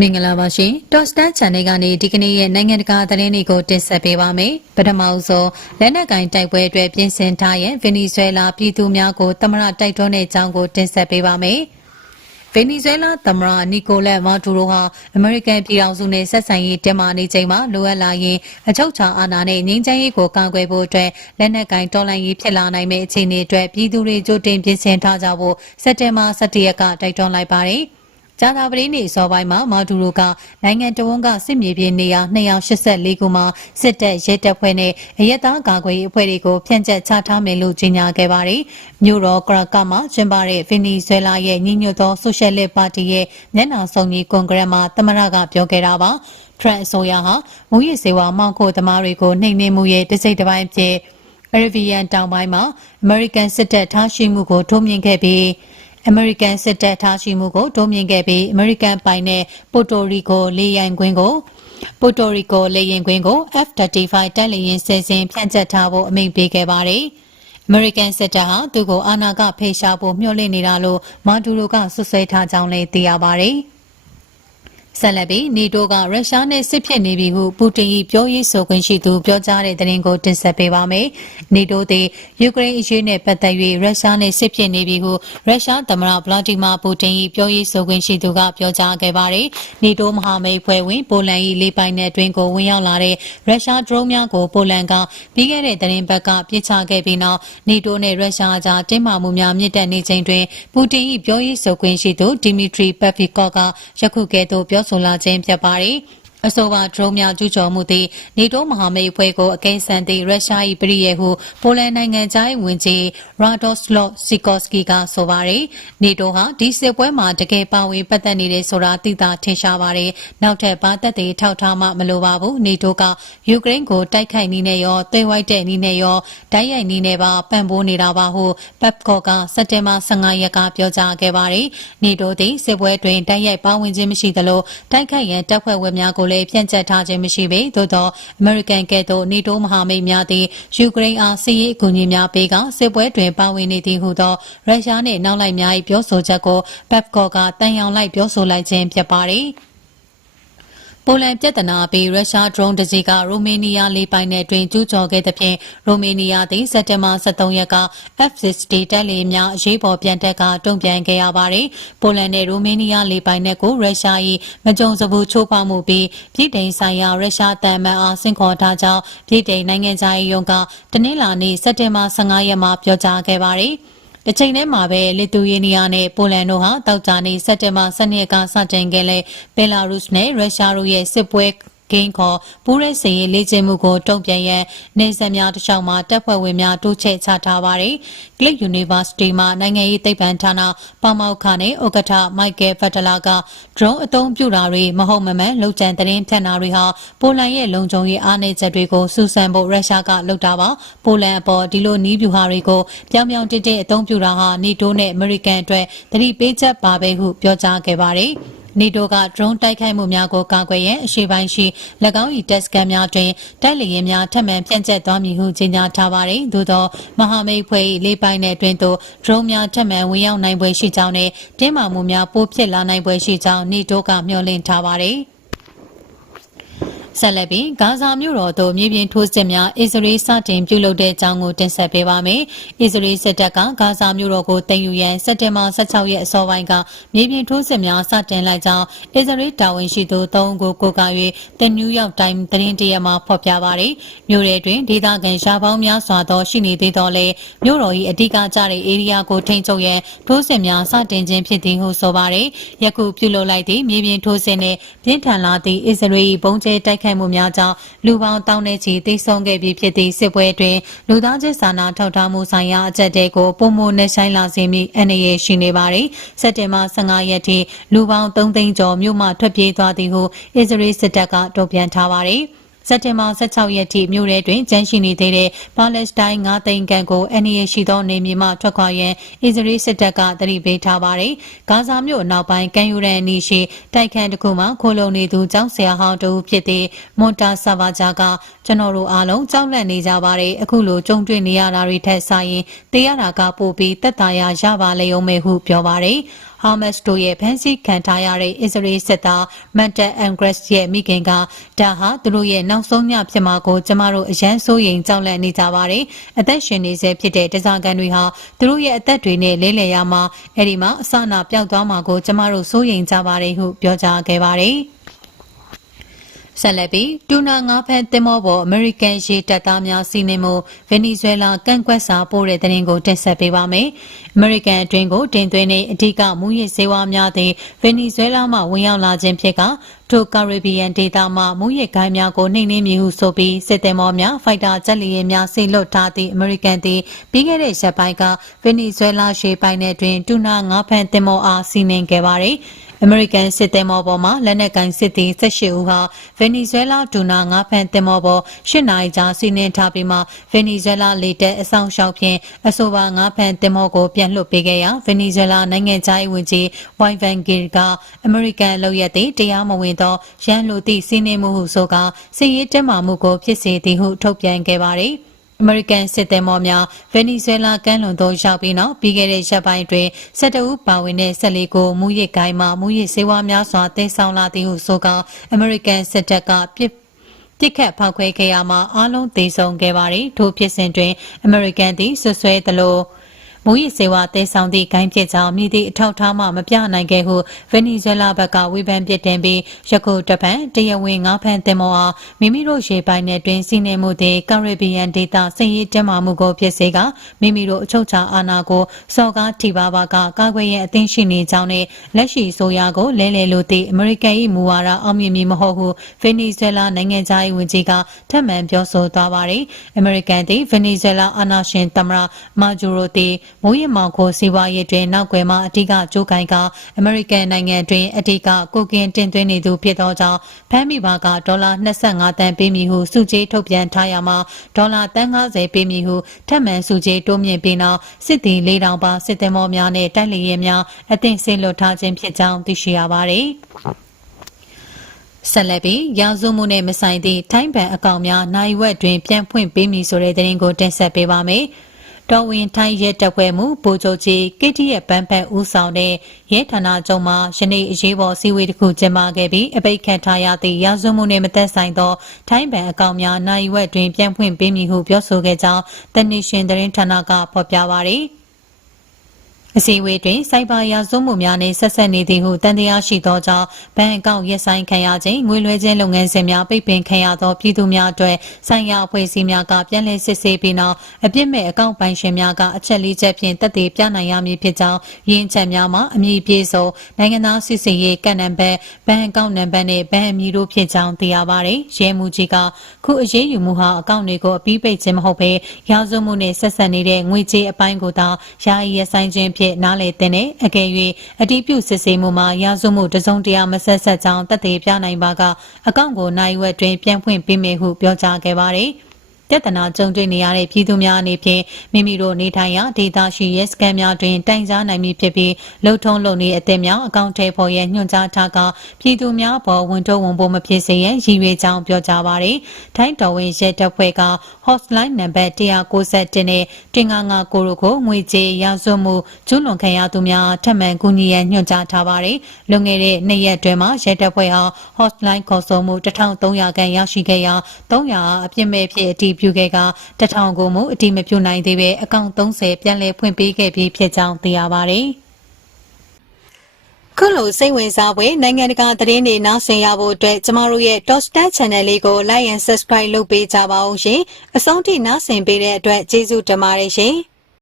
မင်္ဂလာပါရှင်။ Tostan Channel ကနေဒီကနေ့ရဲ့နိုင်ငံတကာသတင်းတွေကိုတင်ဆက်ပေးပါမယ်။ပထမဆုံးလက်နက်ကင်တိုက်ပွဲအတွက်ပြင်ဆင်ထားတဲ့ဗင်နီဇွဲလားပြည်သူများကိုသမ္မတတိုက်တွန်းတဲ့အကြောင်းကိုတင်ဆက်ပေးပါမယ်။ဗင်နီဇွဲလားသမ္မတနီကိုလက်မာဒူရိုဟာအမေရိကန်ပြည်ထောင်စုနဲ့ဆက်ဆံရေးတင်မာနေချိန်မှာလိုအပ်လာရင်အချုပ်အခြာအာဏာနဲ့ငြိမ်းချမ်းရေးကိုကာကွယ်ဖို့အတွက်လက်နက်ကင်တော်လှန်ရေးဖြစ်လာနိုင်မယ့်အခြေအနေအတွက်ပြည်သူတွေကြိုတင်ပြင်ဆင်ထားကြဖို့စက်တင်ဘာ17ရက်ကတိုက်တွန်းလိုက်ပါတယ်။ဂျာတာပရင်းနေစောပိုင်းမှာမာဒူရိုကနိုင်ငံတော်ဝန်ကစစ်မြေပြင်နေရာ284ခုမှာစစ်တပ်ရဲတပ်ဖွဲ့နဲ့အရက်သားကာကွယ်ရေးအဖွဲ့တွေကိုဖြန့်ကျက်ချထားမယ်လို့ကြေညာခဲ့ပါတယ်။မြို့တော်ကရာကာမှာကျင်းပတဲ့ဗင်နီဇွဲလားရဲ့ညီညွတ်သောဆိုရှယ်လစ်ပါတီရဲ့မျက်နှာစုံညီကွန်ဂရက်မှာသမ္မတကပြောခဲ့တာပါ။ထရန့်အစိုးရဟာမူရစ်စေဝါမောင်ခိုသမားတွေကိုနှိမ်နင်းမှုရဲ့တစ်စိတ်တစ်ပိုင်းဖြစ်အရဗီယန်တောင်ပိုင်းမှာအမေရိကန်စစ်တပ်ထားရှိမှုကိုထိုးမြင့်ခဲ့ပြီးအမေရိကန်စစ်တပ်ထားရှိမှုကိုတိုးမြင့်ခဲ့ပြီးအမေရိကန်ပိုင်တဲ့ပိုတိုရီကိုလေယာဉ်ကွင်းကို F-35 တိုက်လေယာဉ်စစ်စင်ဖြန့်ကျက်ထားဖို့အမိန့်ပေးခဲ့ပါတယ်။အမေရိကန်စစ်တပ်ဟာသူ့ကိုအာဏာကဖေရှားဖို့မျှော်လင့်နေတာလို့မာဒူရိုကဆွဆွဲထားကြောင်းလည်းသိရပါတယ်။ဆက်လက်ပြီးနေတိုကရုရှားနဲ့စစ်ဖြစ်နေပြီဟုပူတင်၏ပြောရေးဆိုခွင့်ရှိသူပြောကြားတဲ့သတင်းကိုတင်ဆက်ပေးပါမယ်။နေတိုသည်ယူကရိန်းအရေးနဲ့ပတ်သက်၍ရုရှားနဲ့စစ်ဖြစ်နေပြီဟုရုရှားသမ္မတဗလာဒီမာပူတင်၏ပြောရေးဆိုခွင့်ရှိသူကပြောကြားခဲ့ပါတယ်။နေတိုမဟာမိတ်ဖွဲ့ဝင်ပိုလန်၏လေပိုင်နယ်အတွင်းကိုဝင်ရောက်လာတဲ့ရုရှားဒရုန်းများကိုပိုလန်ကပြီးခဲ့တဲ့သတင်းပတ်ကပြစ်ချခဲ့ပြီးနောက်နေတိုနဲ့ရုရှားကြားတင်းမာမှုများမြင့်တက်နေချိန်တွင်ပူတင်၏ပြောရေးဆိုခွင့်ရှိသူဒီမီထရီပက်ဗီကော့ကယခုကဲ့သို့ပြောဆိုလာခြင်းဖြစ်ပါတယ်။အဆိုပါဒရုန်းများကျူးကျော်မှုသည်နေတိုးမဟာမိတ်အဖွဲ့ကိုအကဲဆန်သည့်ရုရှား၏ပြည်ရဲ့ဟုပိုလန်နိုင်ငံသားဝန်ကြီးရာဒေါ့စလော့စီကော့စကီကဆိုပါတယ်။နေတိုးဟာဒီစစ်ပွဲမှာတကယ်ပါဝင်ပတ်သက်နေတဲ့ဆိုတာသိသာထင်ရှားပါတယ်။နောက်ထပ်ဘာသက်သေထောက်ထားမှမလိုပါဘူး။နေတိုးကယူကရိန်းကိုတိုက်ခိုက်နည်းနဲ့ရောသွေးဝိုက်တဲ့နည်းနဲ့ရောတိုက်ရိုက်နည်းနဲ့ပါပံ့ပိုးနေတာပါဟုပက်ကော့ကစက်တင်ဘာ15ရက်ကပြောကြားခဲ့ပါတယ်။နေတိုးသည်စစ်ပွဲတွင်တိုက်ရိုက်ပါဝင်ခြင်းမရှိသလိုတိုက်ခိုက်ရန်တပ်ဖွဲ့ဝင်များကိုဖြန့်ကျက်ထားခြင်းမရှိပေသို့သောအမေရိကန်ကဲ့သို့နေတိုးမဟာမိတ်များသည်ယူကရိန်းအားစစ်ရေးအကူအညီများပေးကစစ်ပွဲတွင်ပါဝင်နေသည်ဟုသောရုရှားနှင့်နောက်လိုက်များ၏ပြောဆိုချက်ကိုပက်ကော့ကတန်ရောင်လိုက်ပြောဆိုလိုက်ခြင်းဖြစ်ပါသည်ပိုလန်ပြည်ထနာပြီးရုရှားဒရုန်းတစ်စီးကရိုမေးနီးယားလေပိုင်နယ်တွင်ကျူးကျော်ခဲ့သဖြင့်ရိုမေးနီးယားသည်စက်တင်ဘာ13ရက်က F-60 တိုက်လေယာဉ်များအရေးပေါ်ပြန်တက်ကတုံ့ပြန်ခဲ့ရပါတယ်။ပိုလန်နဲ့ရိုမေးနီးယားလေပိုင်နယ်ကိုရုရှား၏မကြုံစဘူးချိုးဖောက်မှုပြီးပြည်ထောင်ဆိုင်ရာရုရှားတန်မန်အားဆင့်ခေါ်ထားကြောင်းပြည်ထောင်နိုင်ငံသားရေးရုံးကတနင်္လာနေ့စက်တင်ဘာ15ရက်မှာပြောကြားခဲ့ပါတယ်။တချိန်တည်းမှာပဲလီသူယေးနီးယားနဲ့ပိုလန်တို့ဟာတောက်ကြနေစက်တင်ဘာ12ရက်ကစတင်ခဲ့တဲ့ဘယ်လာရုစ်နဲ့ရုရှားတို့ရဲ့စစ်ပွဲဂိမ်းခေါ်ပူးရဲစင်ရေးလေ့ကျင့်မှုကိုတုံ့ပြန်ရန်နေဆက်များတစ်လျှောက်မှာတပ်ဖွဲ့ဝင်များတိုးချဲ့ချထားပါတယ်။ကလစ်ယူနီဗာစီတီမှာနိုင်ငံရေးသိပ္ပံဌာနပါမောက္ခနဲ့ဥက္ကဋ္ဌမိုက်ကယ်ဖက်တလာကဒရုန်းအသုံးပြုတာတွေမဟုတ်မမှန်လုံခြံသတင်းဖြန့်တာတွေဟာပိုလန်ရဲ့လုံခြုံရေးအားနည်းချက်တွေကိုစူးစမ်းဖို့ရုရှားကလုပ်တာပါ။ပိုလန်အပေါ်ဒီလိုနည်းဗျူဟာတွေကိုပြောင်ပြောင်တင်းတင်းအသုံးပြုတာဟာနေတိုးနဲ့အမေရိကန်အတွက်သတိပေးချက်ပါပဲဟုပြောကြားခဲ့ပါတယ်။နေတိုကဒရုန်းတိုက်ခိုက်မှုများကိုကာကွယ်ရန်အရှိပိုင်းရှိ၎င်း၏တက်စကန်များတွင်တိုက်လေယာဉ်များထပ်မံဖြန့်ကျက်သွားမည်ဟုကြေညာထားပါသည်။သို့သောမဟာမိတ်ဖွဲ့၏လေပိုင်နယ်တွင်သို့ဒရုန်းများထပ်မံဝင်ရောက်နိုင်ပွဲရှိကြောင်းနှင့်တင်းမာမှုများပိုဖြစ်လာနိုင်ပွဲရှိကြောင်းနေတိုကမျှော်လင့်ထားပါသည်။ဆက်လက်ပြီးဂါဇာမြို့တော်သို့မြေပြင်ထိုးစစ်များအစ္စရေးစတင်ပြုလုပ်တဲ့အကြောင်းကိုတင်ဆက်ပေးပါမယ်။အစ္စရေးစစ်တပ်ကဂါဇာမြို့တော်ကိုသိမ်းယူရန်စက်တင်ဘာ16ရက်အစောပိုင်းကမြေပြင်ထိုးစစ်များစတင်လိုက်ကြောင်းအစ္စရေးတာဝန်ရှိသူ3ဦးကိုကိုးကား၍ The New York Times သတင်းတရက်မှာဖော်ပြပါတယ်။မြို့ထဲတွင်ဒေသခံရှားပေါင်းများစွာသောရှိနေသေးသောလည်းမြို့တော်၏အဓိကကျတဲ့ဧရိယာကိုထိန်းချုပ်ရန်ထိုးစစ်များစတင်ခြင်းဖြစ်သည်ဟုဆိုပါတယ်။ယခုပြုလုပ်လိုက်သည့်မြေပြင်ထိုးစစ်နှင့်ပြင်းထန်လာသည့်အစ္စရေး၏ဘုံကျဲတိုက်ခိုက်မှုများကြောင့်လူပေါင်းတောင်းနဲ့ချီတိတ်ဆုံးခဲ့ပြီးဖြစ်သည့်စစ်ပွဲတွင်လူသားချင်းစာနာထောက်ထားမှုဆိုင်ရာအကြက်တဲကိုပုံမနဲ့ဆိုင်လာစေမိအနေရရှိနေပါသည်စက်တင်ဘာ15ရက်ထိလူပေါင်း3သိန်းကျော်မြို့မှထွက်ပြေးသွားသည်ဟုအစ္စရေးစစ်တပ်ကတုံ့ပြန်ထားပါသည်စက်တင်ဘာ16ရက်ထိမြို့ထဲတွင်ကျန်းရှိနေသေးတဲ့ပါလက်စတိုင်း9သိန်းခန့်ကိုအနေရရှိသောနေမြေမှထွက်ခွာရန်အစ္စရေးစစ်တပ်ကတတိပေးထားပါတယ်။ဂါဇာမြို့အနောက်ပိုင်းကန်ယူရန်အနီးရှိတိုက်ခန်းတစ်ခုမှခိုးလုံနေသူကျောင်းဆရာဟောင်းတို့ဖြစ်တဲ့မွန်တာဆာဗာဂျာကကျွန်တော်တို့အားလုံးကြောက်လန့်နေကြပါတယ်။အခုလိုကြုံတွေ့နေရတာတွေထက်စာရင်တေးရတာကပိုပြီးတက်တာရပါလေုံမဲ့ဟုပြောပါတယ်။ ဟာမတ်တို့ရဲ့ဖမ်းဆီးခံထားရတဲ့အစ္စရေးစစ်သားမန်တာအန်ဂရက်စ်ရဲ့မိခင်ကဒါဟာသူတို့ရဲ့နောက်ဆုံးညဖြစ်မှာကိုကျမတို့အရန်စိုးရိမ်ကြောက်လန့်နေကြပါတယ်။အသက်ရှင်နေဆဲဖြစ်တဲ့တစားကန်တွေဟာသူတို့ရဲ့အသက်တွေနဲ့လဲလှယ်ရမှာအဲ့ဒီမှာအစနာပျောက်သွားမှာကိုကျမတို့စိုးရိမ်ကြပါတယ်ဟုပြောကြားခဲ့ပါတယ်။ဆက်လက်ပြီးတူနာငါးဖက်တင်မောပေါ်အမေရိကန်ရေတပ်သားများစီးနင်းမှုဗင်နီဇွဲလားကန့်ကွက်စာပို့တဲ့တဲ့ရင်ကိုတင်ဆက်ပေးပါမယ်။အမေရိကန်အတွင်းကိုတင်သွင်းတဲ့အဓိကမူရစ်ဆေးဝါးများသည့်ဗင်နီဇွဲလားမှဝင်ရောက်လာခြင်းဖြစ်ကထိုကာရီဘီယန်ဒေသမှမူရစ်ဂိုင်းများကိုနှိမ်နင်းမည်ဟုဆိုပြီးစစ်သည်မောများဖိုက်တာဂျက်လီယာများဆေလွတ်ထားသည့်အမေရိကန်သည်ပြီးခဲ့တဲ့ရက်ပိုင်းကဗင်နီဇွဲလားရှေ့ပိုင်းတွင်တူနာငါးဖက်တင်မောအားစီးနင်းခဲ့ပါသည်။အမေရိကန်စစ်သည်မောပေါ်မှလက်နက်ကိုင်စစ်သည်18ဦးဟာဗင်နီဇွဲလားတူနာငါးဖက်တင်မောပေါ်8နိုင်ကြာစီးနင်းထားပြီးမှဗင်နီဇွဲလားလေတပ်အဆောင်ရှောက်ဖြင့်အဆိုပါငါးဖက်တင်မောကိုပြန်လွှတ်ပေးခဲ့ရာဗင်နီဇွဲလားနိုင်ငံခြားရေးဝန်ကြီးဝိုင်ဗန်ဂီကအမေရိကန်လုပ်ရက်သည့်တရားမဝင်သောရန်လိုသည့်စီးနင်းမှုဟုဆိုကာစစ်ရေးတက်မှမှုကိုဖြစ်စေသည်ဟုထုတ်ပြန်ခဲ့ပါသည်အမေရိကန်စစ်သည်မောများဗင်နီဇွဲလားကမ်းလွန်သို့ရောက်ပြီးနောက်ပြီးခဲ့တဲ့ရက်ပိုင်းတွင်17ဦးပါဝင်တဲ့14ကိုမူရစ်ဂိုင်းမှမူရစ်ဆေးဝါးများစွာတင်ဆောင်လာသည်ဟုဆိုကာအမေရိကန်စစ်တပ်ကပြစ်ခတ်ဖောက်ခွဲခဲ့ရမှာအလုံးသေဆုံးခဲ့ပါသည်ထို့ဖြစ်စဉ်တွင်အမေရိကန်သည်ဆွဆွဲသလိုမူရစ်ဆေးဝါးတဲဆောင်သည့်ဂိုင်းဖြစ်ကြောင်းမြည်သည့်အထောက်ထားမှမပြနိုင်ခဲ့ဟုဗင်နီဇွဲလားဘက်ကဝေဖန်ပြစ်တင်ပြီးယခုတပံတရားဝင်ငါးဖန်တင်မောအားမိမိတို့ရေပိုင်နယ်တွင်စီးနေမှုသည်ကာရီဘီယန်ဒေသစစ်ရေးတက်မှမှုကိုဖြစ်စေကမိမိတို့အချုပ်ချာအာဏာကိုစော်ကားထိပါပါကကာကွယ်ရန်အသင့်ရှိနေကြောင်းနှင့်လက်ရှိဆိုရာကိုလဲလှယ်လိုသည့်အမေရိကန်၏မူဝါဒအောင်မြင်မည်မဟုတ်ဟုဗင်နီဇွဲလားနိုင်ငံခြားရေးဝန်ကြီးကထပ်မံပြောဆိုသွားပါသည်အမေရိကန်သည်ဗင်နီဇွဲလားအာဏာရှင်သမ္မတမာဂျူရိုသည်မူရစ်မောင်ခိုစီဝါရေးတွင်နောက်ွယ်မှအဓိကကြိုးကိုင်ကအမေရိကန်နိုင်ငံတွင်အဓိကကိုကင်တင်သွင်းနေသူဖြစ်သောကြောင့်ဖမ်းမိပါကဒေါ်လာ25တန်ပေးမည်ဟုစုကြေးထုတ်ပြန်ထားရမှာဒေါ်လာ50ပေးမည်ဟုထပ်မံစုကြေးတိုးမြင့်ပြီးနောက်စစ်သည်4000ပါစစ်သည်မောများနှင့်တိုက်လေယာဉ်များအသင့်ဆေလွတ်ထားခြင်းဖြစ်ကြောင်းသိရှိရပါသည်ဆက်လက်ပြီးရာဇဝမှုနဲ့မဆိုင်သည့်ထိုင်းဘဏ်အကောင့်များနိုင်ဝက်တွင်ပြန်ဖွင့်ပေးမည်ဆိုတဲ့သတင်းကိုတင်ဆက်ပေးပါမယ်။တော်ဝင်ထိုင်းရဲတပ်ဖွဲ့မှုဗိုလ်ချုပ်ကြီးကေတီရဲ့ပန်းဖက်ဦးဆောင်တဲ့ရဲဌာနချုပ်မှယနေ့အရေးပေါ်စည်းဝေးတစ်ခုကျင်းပခဲ့ပြီးအပိတ်ခံထားရသည့်ရာဇဝမှုနှင့်မသက်ဆိုင်သောထိုင်းဘဏ်အကောင့်များနိုင်ဝက်တွင်ပြန်ဖွင့်ပေးမည်ဟုပြောဆိုခဲ့ကြောင်းThe Nationသတင်းဌာနကဖော်ပြပါသည်အစည်းအဝေးတွင်စိုက်ဘာရာဇဝမှုများနှင့်ဆက်ဆက်နေသည်ဟုတန်တရားရှိသောကြောင့်ဘဏ်အကောင့်ရပ်ဆိုင်းခံရခြင်းငွေလွှဲခြင်းလုပ်ငန်းစဉ်များပိတ်ပင်ခံရသောပြည်သူများအတွက်ဆိုင်ရာအဖွဲ့အစည်းများကပြန်လည်စစ်ဆေးပြီးနောက်အပြစ်မဲ့အကောင့်ပိုင်ရှင်များကအချက်လေးချက်ဖြင့်သက်သေပြနိုင်ရမည်ဖြစ်ကြောင်းရင်းချက်များမှာအမည်ပြေဆုံးနိုင်ငံသားစစ်ဆေးရေးကဏ္ဍနံပါတ်ဘဏ်အကောင့်နံပါတ်နှင့်ဘဏ်အမည်တို့ဖြစ်ကြောင်းသိရပါသည်ရဲမှုကြီးကခုအရေးယူမှုဟာအကောင့်တွေကိုအပြီးပိတ်ခြင်းမဟုတ်ဘဲရာဇဝမှုနှင့်ဆက်ဆက်နေတဲ့ငွေကြေးအပိုင်းကိုသာယာယီရပ်ဆိုင်းခြင်းနားလေတဲ့အကယ်၍အတိပြုစစ်ဆေးမှုမှာရာဇဝမှုတစုံတရာမဆက်ဆက်ကြောင်းသက်သေပြနိုင်ပါကအကောင့်ကိုနိုင်ဝက်တွင်ပြန်ဖွင့်ပေးမယ်ဟုပြောကြားခဲ့ပါတယ်။ပြဿနာကြုံတွေ့နေရတဲ့ပြည်သူများအနေဖြင့်မိမိတို့နေထိုင်ရာဒေသရှိရဲစခန်းများတွင်တိုင်ကြားနိုင်မည်ဖြစ်ပြီးလှုပ်ထုံးလုပ်နေအသည့်များအကောင့်ထဲပေါ်ရညွှန်ကြားထားကပြည်သူများပေါ်ဝန်ထုတ်ဝန်ပိုးမဖြစ်စေရန်ရည်ရွယ်ကြောင်းပြောကြားပါသည်။ထိုင်းတော်ဝင်ရဲတပ်ဖွဲ့က hotline နံပါတ်191နဲ့199ကိုငွေကြေးရာဇဝမှုကျူးလွန်ခံရသူများထပ်မံကူညီရန်ညွှန်ကြားထားပါသည်။လွန်ခဲ့တဲ့2ရက်အတွင်းမှာရဲတပ်ဖွဲ့ဟာ hotline ခေါ်ဆိုမှု1300ခန့်ရရှိခဲ့ရာ300အပြစ်မဲ့ဖြစ်အတည်ပြုခဲ့က1000ကိုမူအတည်မပြုနိုင်သေးပဲအကောင့်30ပြန်လည်ဖွင့်ပေးခဲ့ပြီးဖြစ်ကြောင်းသိရပါတယ်။ခုလိုစိတ်ဝင်စားဖွယ်နိုင်ငံတကာသတင်းတွေနားဆင်ရဖို့အတွက်ကျမတို့ရဲ့ Top Channel လေးကို Like and Subscribe လုပ်ပေးကြပါဦးရှင်။အဆုံးထိနားဆင်ပေးတဲ့အတွက်ကျေးဇူးတင်ပါတယ်ရှင်။